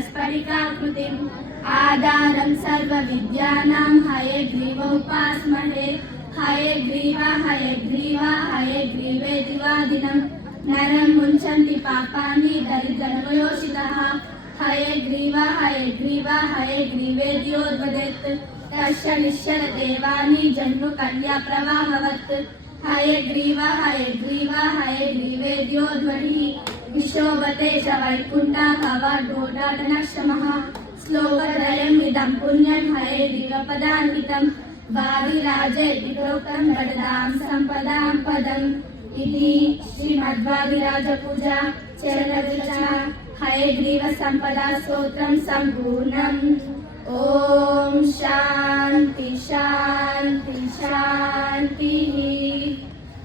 स्फटिकाकृतिम् आधारं सर्वविद्यानां हयग्रीवोपास्महे हयग्रीव हयग्रीव हयग्रीवेति वादिनम् नरं मुञ्चन्ति पापानि दरिद्रनवयोषितः हयग्रीव हयग्रीव हयग्रीवेद्योद्वदेत् तस्य निश्चलदेवानि जन्मकन्या प्रवाहवत् हयग्रीव हयग्रीव हयग्रीवेद्योद्वनिः विशोभते च वैकुण्ठः श्लोकत्रयम् इदं पुण्यं हयग्रीवपदान्वितं वादिराजे प्रोक्तं वरदां सम्पदां पदम् इति श्रीमद्वादिराजपूजा चरणविरचा हयग्रीव संपदा स्तोत्रं सम्पूर्णम्। ओम शांति शांति शांतिः।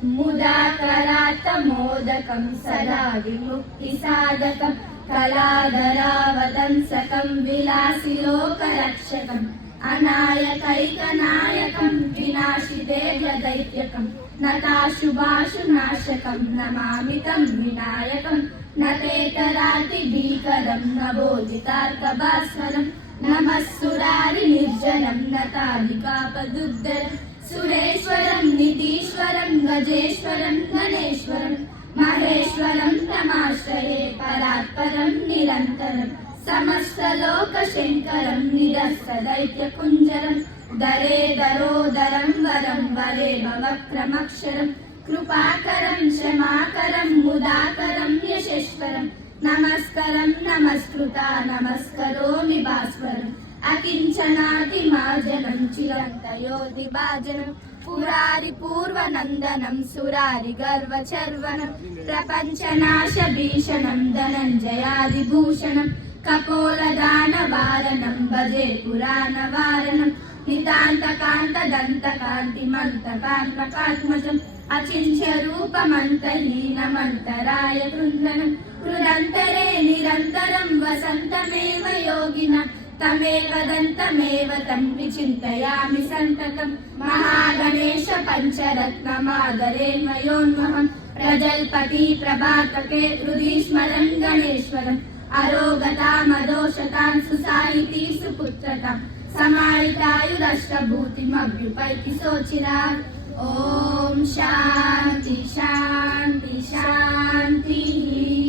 मुदाकरात् मोदकं सदा विमुक्तिसाधकं कलाधरावदंसकं विलासिलोकरक्षकम् अनायकैकनायकं विनाशितेर्यदैत्यकं नताशुभाशुनाशकं नमामि तं विनायकं न तेतरातिभीकरं न बोधितार्कभास्वरं नमः सुरारिनिर्जनं न तालिकापदुद्धरं सुरेश्वरं निधीश्वरं गजेश्वरं गणेश्वरं महेश्वरं तमाश्रये परात्परं निरन्तरं समस्तलोकशङ्करं निरस्तदैत्यकुञ्जरं दरे दरोदरं वरं वरे भवक्रमक्षरं कृपाकरं क्षमाकरं मुदाकरं यशेश्वरं नमस्करं नमस्कृता नमस्करोमि भास्वरम् अकिञ्चनातिमार्जनं चिरन्तयोधिभाजनं पुरारिपूर्वनन्दनं सुरारिगर्वचर्वनं प्रपञ्चनाशभीषणं धनञ्जयादिभूषणं कपोलदानवारणं भजे पुराणवारणं नितान्तकान्तदन्तकान्तिमन्तकात्मकात्मजम् अचिन्त्यरूपमन्तहीनमन्तराय कृन्दनं कृदन्तरे निरन्तरं वसन्तमेव योगिना तमेव दन्तमेव तं विचिन्तयामि सन्ततं महागणेश पञ्चरत्नमादरे मयोन्महं प्रजल्पति प्रभातके हृदि स्मरन् गणेश्वरम् अरोगतामदोषतां सुसाहिती सुपुत्रतां समाहितायुरष्टभूतिमभ्युपैति सोचिरात्। ॐ शान्ति शान्ति शान्तिः।